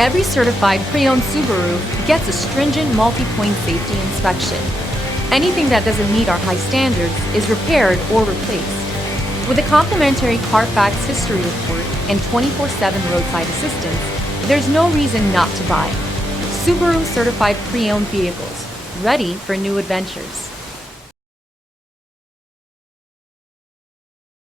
Every certified pre-owned Subaru gets a stringent multi-point safety inspection. Anything that doesn't meet our high standards is repaired or replaced. With a complimentary Carfax history report and 24/7 roadside assistance, there's no reason not to buy. Subaru certified pre-owned vehicles, ready for new adventures.